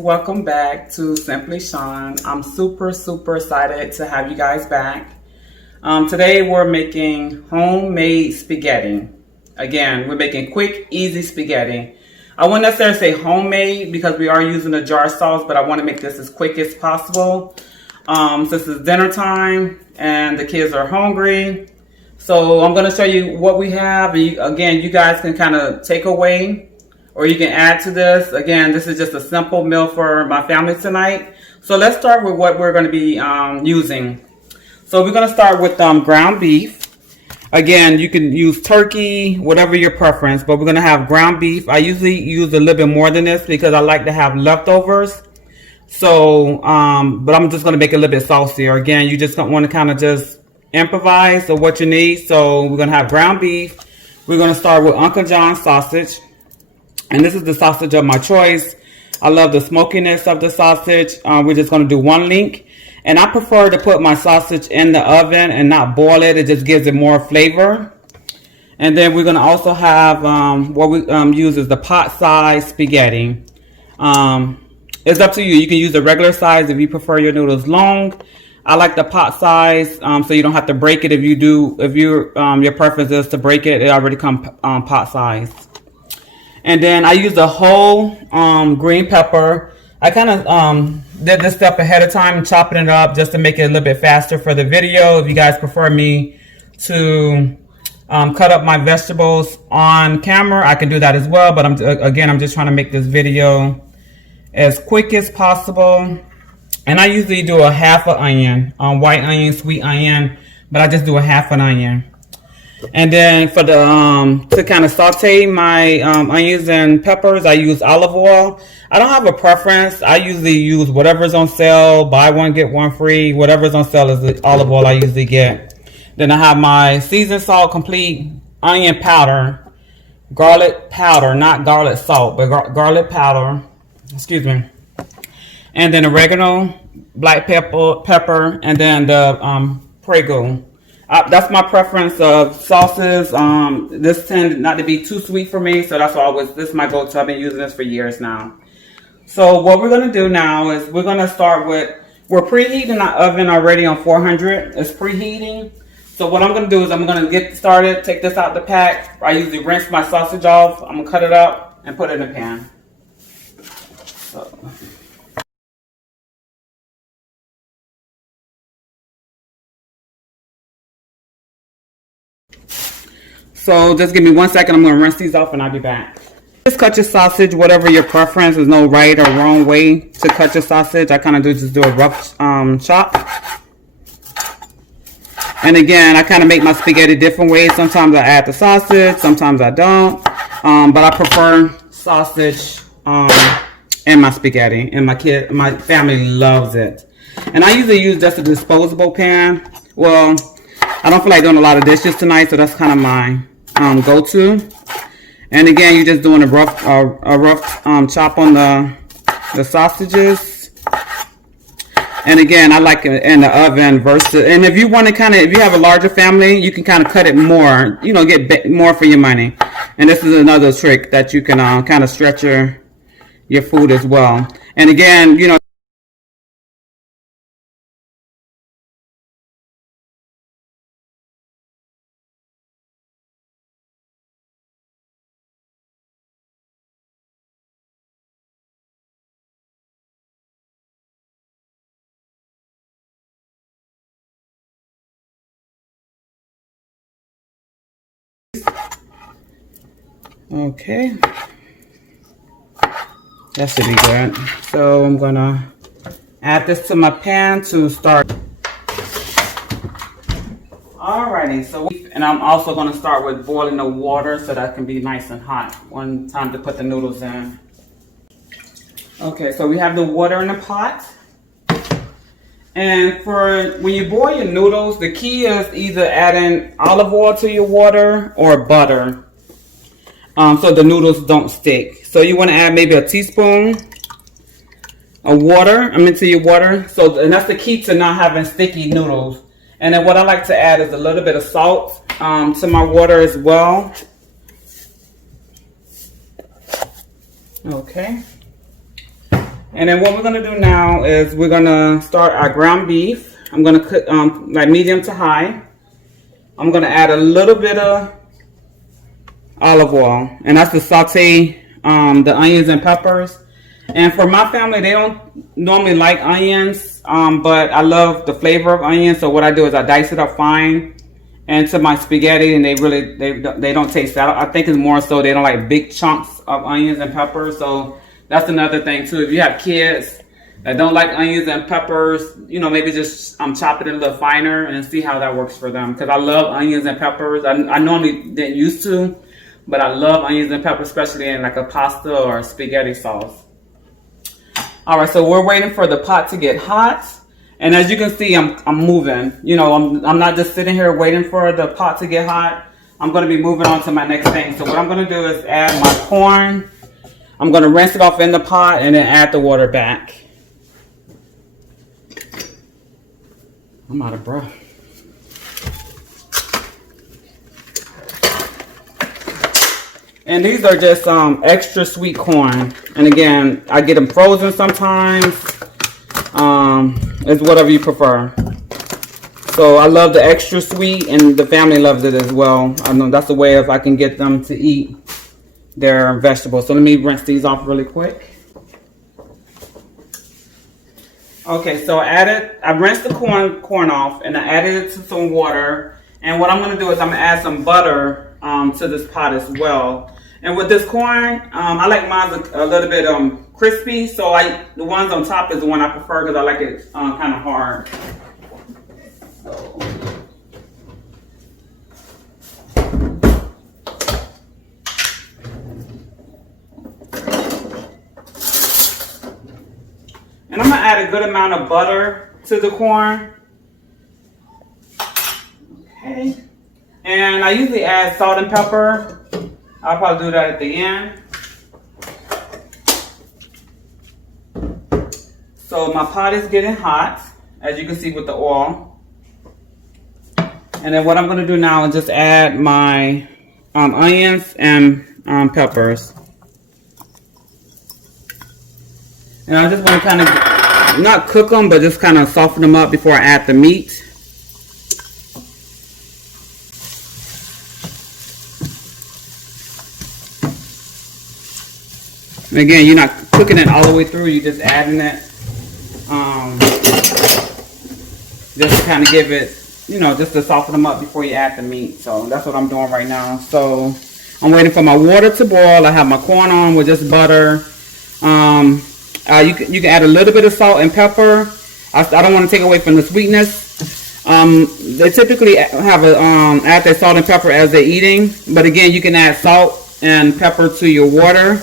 welcome back to Simply Shawn. I'm super excited to have you guys back. Today we're making homemade spaghetti. Again, we're making quick, easy spaghetti. I wouldn't necessarily say homemade because we are using a jar sauce, but I want to make this as quick as possible. This is dinner time and the kids are hungry. So I'm going to show you what we have. Again, you guys can kind of take away or you can add to this. Again, this is just a simple meal for my family tonight. So let's start with what we're going to be using. So we're going to start with ground beef. Again, you can use turkey, whatever your preference, but we're going to have ground beef. I usually use a little bit more than this because I like to have leftovers. So, but I'm just going to make it a little bit saucier. Again, you just want to kind of just improvise of what you need. So we're going to have ground beef. We're going to start with Uncle John's sausage. And this is the sausage of my choice. I love the smokiness of the sausage. We're just going to do one link. And I prefer to put my sausage in the oven and not boil it. It just gives it more flavor. And then we're going to also have what we use is the pot size spaghetti. It's up to you. You can use the regular size if you prefer your noodles long. I like the pot size so you don't have to break it. If your preference is to break it, it already comes pot size. And then I use a whole green pepper. I kind of did this step ahead of time, chopping it up just to make it a little bit faster for the video. If you guys prefer me to cut up my vegetables on camera, I can do that as well. But I'm just trying to make this video as quick as possible. And I usually do a half an onion, white onion, sweet onion, but I just do a half an onion. And then for the to kind of saute my onions and peppers, I use olive oil. I don't have a preference. I usually use whatever's on sale, buy one get one free. Whatever's on sale is the olive oil I usually get. Then I have my seasoned salt complete onion powder, garlic powder, not garlic salt, but garlic powder. Excuse me. And then oregano, black pepper, and then the Prego. That's my preference of sauces. This tends not to be too sweet for me, so that's why this is my go-to. I've been using this for years now. So what we're going to do now is we're going to start with, we're preheating our oven already on 400. It's preheating. So what I'm going to do is I'm going to get started, take this out the pack. I usually rinse my sausage off. I'm going to cut it up and put it in a pan. So just give me 1 second. I'm going to rinse these off and I'll be back. Just cut your sausage, whatever your preference. There's no right or wrong way to cut your sausage. I kind of just do a rough chop. And again, I kind of make my spaghetti different ways. Sometimes I add the sausage, sometimes I don't. But I prefer sausage in my spaghetti. And my family loves it. And I usually use just a disposable pan. Well, I don't feel like doing a lot of dishes tonight, so that's kind of my go-to. And again, you're just doing a rough chop on the sausages. And again, I like it in the oven versus. And if you want to if you have a larger family, you can kind of cut it more. You know, get more for your money. And this is another trick that you can kind of stretch your food as well. And again, you know. Okay, that should be good. So I'm gonna add this to my pan to start. Alrighty, and I'm also gonna start with boiling the water so that can be nice and hot. One time to put the noodles in. Okay, so we have the water in the pot. And for when you boil your noodles, the key is either adding olive oil to your water or butter. So the noodles don't stick. So you want to add maybe a teaspoon of water into your water. And that's the key to not having sticky noodles. And then what I like to add is a little bit of salt to my water as well. Okay. And then what we're gonna do now is we're gonna start our ground beef. I'm gonna cook like medium to high. I'm gonna add a little bit of olive oil, and that's to saute the onions and peppers. And for my family, they don't normally like onions, but I love the flavor of onions. So what I do is I dice it up fine into my spaghetti, and they don't taste that. I think it's more so they don't like big chunks of onions and peppers. So that's another thing too. If you have kids that don't like onions and peppers, you know, maybe just chop it a little finer and see how that works for them. Because I love onions and peppers. I normally didn't used to, but I love onions and peppers, especially in like a pasta or a spaghetti sauce. All right, so we're waiting for the pot to get hot. And as you can see, I'm moving. You know, I'm not just sitting here waiting for the pot to get hot. I'm going to be moving on to my next thing. So what I'm going to do is add my corn. I'm going to rinse it off in the pot and then add the water back. I'm out of breath. And these are just extra sweet corn. And again, I get them frozen sometimes. It's whatever you prefer. So I love the extra sweet, and the family loves it as well. I know that's the way if I can get them to eat their vegetables. So let me rinse these off really quick. Okay, so I rinsed the corn off, and I added it to some water. And what I'm going to do is I'm going to add some butter to this pot as well. And with this corn, I like mine a little bit crispy. So the ones on top is the one I prefer because I like it kind of hard. So. And I'm going to add a good amount of butter to the corn. Okay. And I usually add salt and pepper. I'll probably do that at the end. So my pot is getting hot, as you can see with the oil. And then what I'm going to do now is just add my onions and peppers. And I just want to kind of, not cook them, but just kind of soften them up before I add the meat. And again, you're not cooking it all the way through, you're just adding it. Just to kind of give it, you know, just to soften them up before you add the meat. So that's what I'm doing right now. So I'm waiting for my water to boil. I have my corn on with just butter. You can add a little bit of salt and pepper. I don't want to take away from the sweetness. They typically have add their salt and pepper as they're eating. But again, you can add salt and pepper to your water.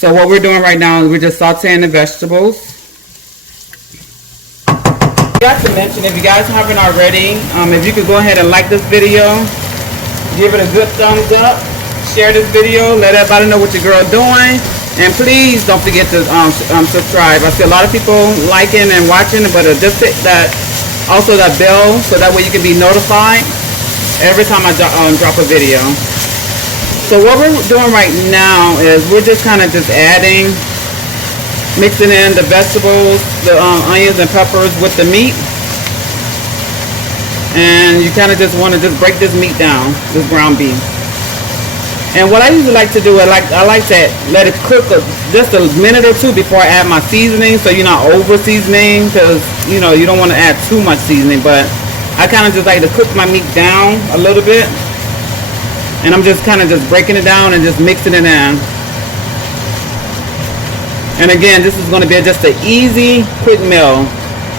So what we're doing right now is we're just sauteing the vegetables. I forgot to mention, if you guys haven't already, if you could go ahead and like this video, give it a good thumbs up, share this video, let everybody know what your girl doing, and please don't forget to subscribe. I see a lot of people liking and watching, but just hit that bell so that way you can be notified every time I drop a video. So what we're doing right now is we're just kind of just mixing in the vegetables, the onions and peppers with the meat. And you kind of just want to just break this meat down, this ground beef. And what I usually like to do, I like to let it cook just a minute or two before I add my seasoning, so you're not over seasoning, because you know you don't want to add too much seasoning. But I kind of just like to cook my meat down a little bit. And I'm just kind of just breaking it down and just mixing it in. And again, this is going to be just an easy, quick meal.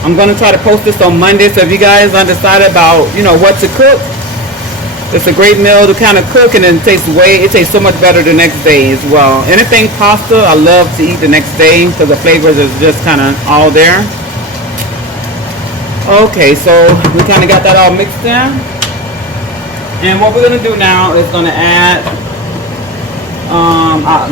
I'm going to try to post this on Monday. So if you guys undecided about, you know, what to cook, it's a great meal to kind of cook, and then it tastes so much better the next day as well. Anything pasta, I love to eat the next day because the flavors is just kind of all there. Okay, so we kind of got that all mixed in. And what we're going to do now is going to add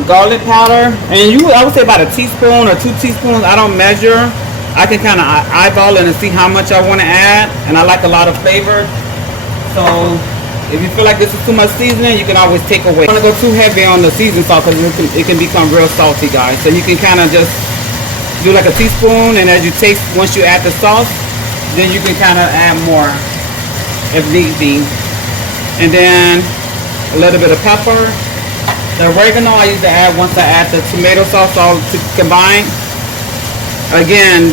garlic powder. And I would say about a teaspoon or 2 teaspoons. I don't measure. I can kind of eyeball it and see how much I want to add. And I like a lot of flavor. So if you feel like this is too much seasoning, you can always take away. I don't want to go too heavy on the seasoning salt because it can become real salty, guys. So you can kind of just do like a teaspoon, and as you taste, once you add the sauce, then you can kind of add more if need be. And then a little bit of pepper. The oregano I used to add once I add the tomato sauce all to combine. Again,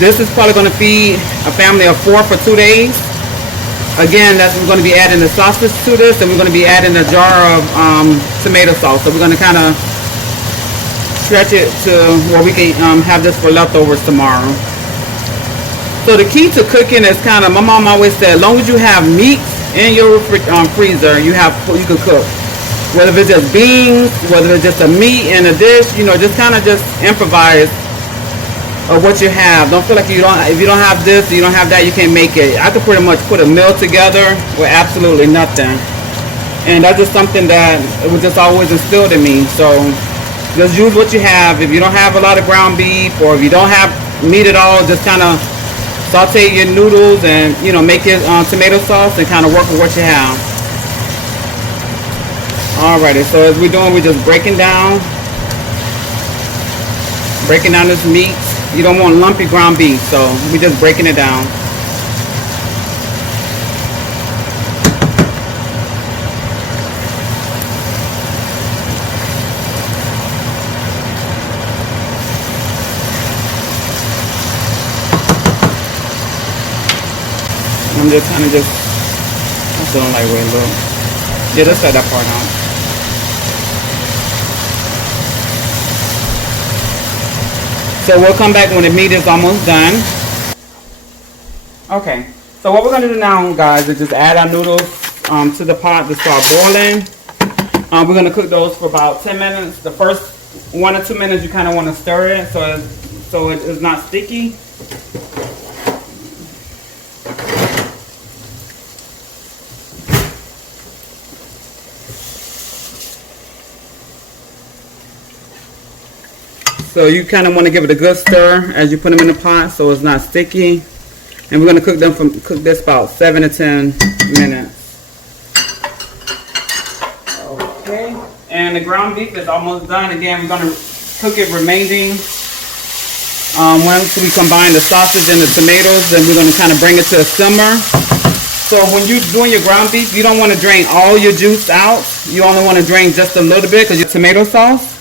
this is probably going to feed a family of 4 for 2 days. Again, we're going to be adding the sausage to this, and we're going to be adding a jar of tomato sauce. So we're going to kind of stretch it to where we can have this for leftovers tomorrow. So the key to cooking is kind of, my mom always said, as long as you have meat in your freezer, you can cook. Whether it's just beans, whether it's just a meat in a dish, you know, just kind of just improvise of what you have. Don't feel like if you don't have this, you don't have that, you can't make it. I could pretty much put a meal together with absolutely nothing. And that's just something that it was just always instilled in me. So just use what you have. If you don't have a lot of ground beef, or if you don't have meat at all, just kind of saute your noodles and, you know, make it tomato sauce and kind of work with what you have. Alrighty, so as we're doing, we're just breaking down this meat. You don't want lumpy ground beef, so we're just breaking it down. I'm just kind of I still don't like where it looks. Yeah, let's set that part out. So we'll come back when the meat is almost done. Okay, so what we're going to do now, guys, is just add our noodles to the pot to start boiling. We're going to cook those for about 10 minutes. The first 1 or 2 minutes, you kind of want to stir it so it is not sticky. So you kind of want to give it a good stir as you put them in the pot so it's not sticky. And we're going to cook this about 7 to 10 minutes. Okay. And the ground beef is almost done. Again, we're going to cook it remaining. Once we combine the sausage and the tomatoes, then we're going to kind of bring it to a simmer. So when you're doing your ground beef, you don't want to drain all your juice out. You only want to drain just a little bit because your tomato sauce.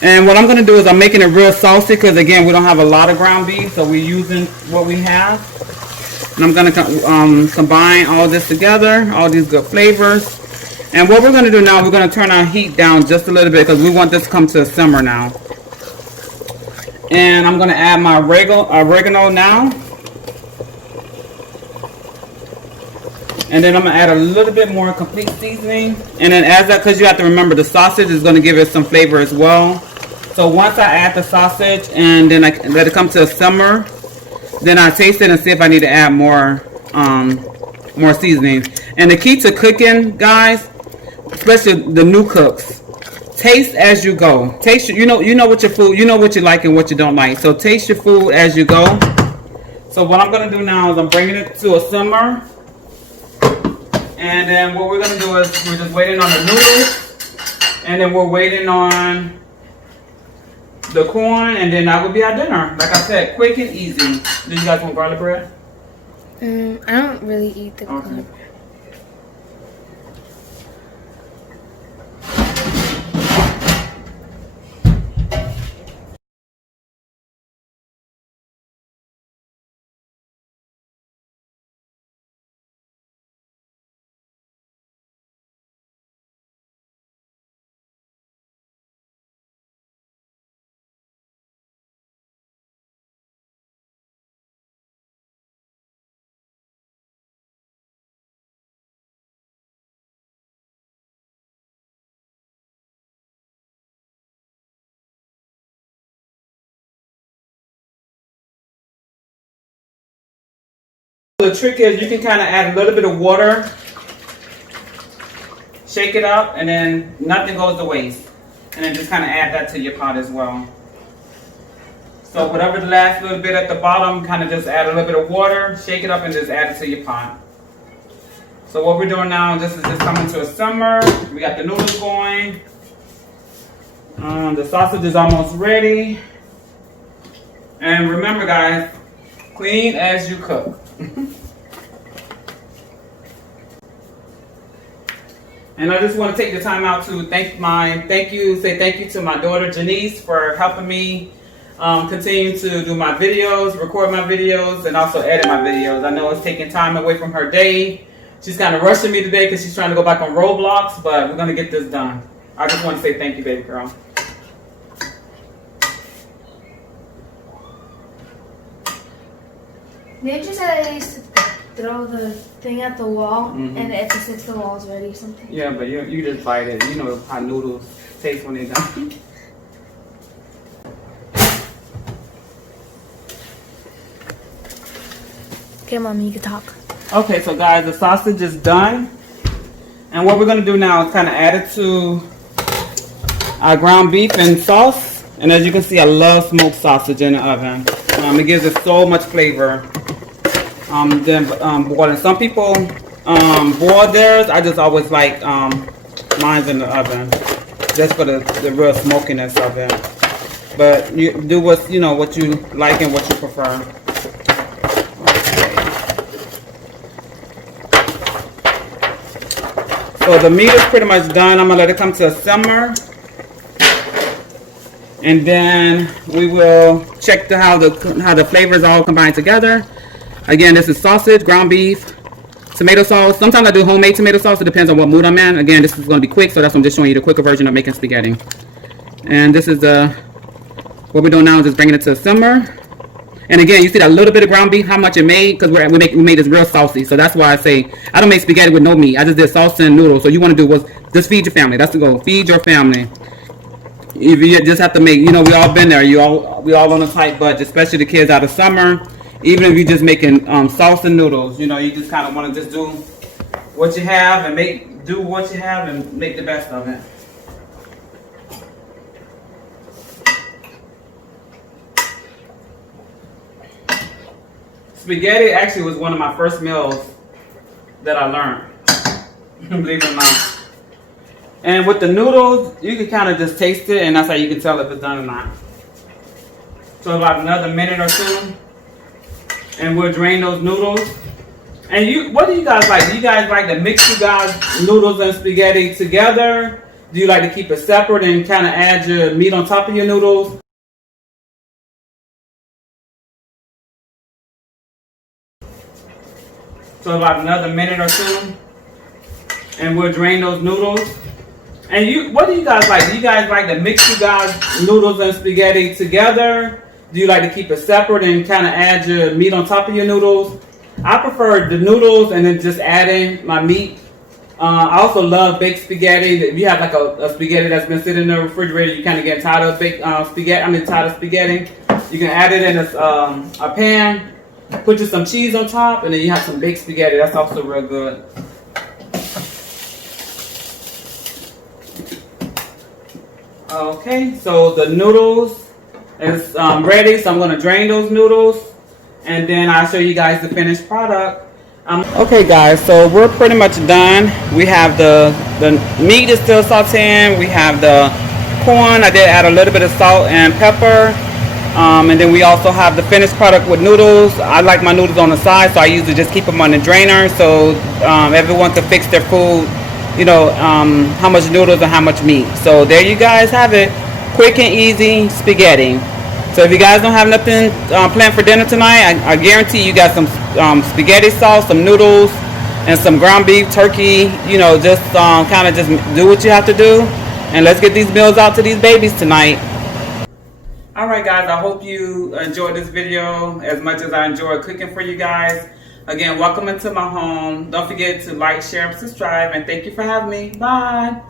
And what I'm going to do is I'm making it real saucy because, again, we don't have a lot of ground beef, so we're using what we have. And I'm going to combine all this together, all these good flavors. And what we're going to do now, we're going to turn our heat down just a little bit because we want this to come to a simmer now. And I'm going to add my oregano now. And then I'm going to add a little bit more complete seasoning. And then because you have to remember the sausage is going to give it some flavor as well. So once I add the sausage and then I let it come to a simmer, then I taste it and see if I need to add more seasoning. And the key to cooking, guys, especially the new cooks, taste as you go. Taste, you know what your food, you know what you like and what you don't like. So taste your food as you go. So what I'm going to do now is I'm bringing it to a simmer. And then what we're going to do is we're just waiting on the noodles. And then we're waiting on the corn. And then that will be our dinner. Like I said, quick and easy. Do you guys want garlic bread? I don't really eat the garlic. The trick is you can kind of add a little bit of water, shake it up, and then nothing goes to waste. And then just kind of add that to your pot as well. So whatever the last little bit at the bottom, kind of just add a little bit of water, shake it up, and just add it to your pot. So what we're doing now, this is just coming to a simmer. We got the noodles going. The sausage is almost ready. And remember, guys, clean as you cook. And I just want to take the time out to say thank you to my daughter Janice for helping me continue to do my videos, record my videos, and also edit my videos. I know it's taking time away from her day. She's kind of rushing me today because she's trying to go back on Roblox, but we're going to get this done. I just want to say thank you, baby girl. Didn't you say that I used to throw the thing at the wall and it's as if the wall's ready or something? Yeah, but you just bite it. You know how noodles taste when they're done. Okay, Mommy, you can talk. Okay, so guys, the sausage is done. And what we're going to do now is kind of add it to our ground beef and sauce. And as you can see, I love smoked sausage in the oven. It gives it so much flavor. Boiling. Some people boil theirs. I just always like mine's in the oven, just for the real smokiness of it. But you do what you like and what you prefer. Okay. So the meat is pretty much done. I'm gonna let it come to a simmer, and then we will check how the flavors all combine together. Again, this is sausage, ground beef, tomato sauce. Sometimes I do homemade tomato sauce. It depends on what mood I'm in. Again, this is going to be quick, so that's why I'm just showing you the quicker version of making spaghetti. And this is what we're doing now is just bringing it to a simmer. And again, you see that little bit of ground beef, how much it made, because we made this real saucy. So that's why I say I don't make spaghetti with no meat. I just did sauce and noodles. So you want to do was just feed your family. That's the goal. Feed your family. If you just have to make, we all been there. We all on a tight budget, especially the kids out of summer. Even if you're just making sauce and noodles, you just kind of want to just do what you have and make the best of it. Spaghetti actually was one of my first meals that I learned, believe it or not. And with the noodles, you can kind of just taste it, and that's how you can tell if it's done or not. So about another minute or two. And we'll drain those noodles. And what do you guys like? Do you guys like to mix you guys noodles and spaghetti together? Do you like to keep it separate and kind of add your meat on top of your noodles? So about another minute or two. And we'll drain those noodles. And what do you guys like? Do you guys like to mix you guys noodles and spaghetti together? Do you like to keep it separate and kind of add your meat on top of your noodles? I prefer the noodles and then just adding my meat. I also love baked spaghetti. If you have like a spaghetti that's been sitting in the refrigerator, you kind of get tired of spaghetti. You can add it in a pan, put some cheese on top, and then you have some baked spaghetti. That's also real good. Okay, so the noodles is ready, so I'm going to drain those noodles, and then I'll show you guys the finished product. Okay guys, so we're pretty much done. We have the meat is still sauteing. We have the corn. I did add a little bit of salt and pepper, and then we also have the finished product with noodles. I like my noodles on the side, so I usually just keep them on the drainer so everyone can fix their food, how much noodles and how much meat. So there you guys have it. Quick and easy spaghetti. So if you guys don't have nothing planned for dinner tonight, I guarantee you got some spaghetti sauce, some noodles, and some ground beef, turkey. Just kind of just do what you have to do, and let's get these meals out to these babies tonight. All right, guys. I hope you enjoyed this video as much as I enjoyed cooking for you guys. Again, welcome into my home. Don't forget to like, share, and subscribe, and thank you for having me. Bye.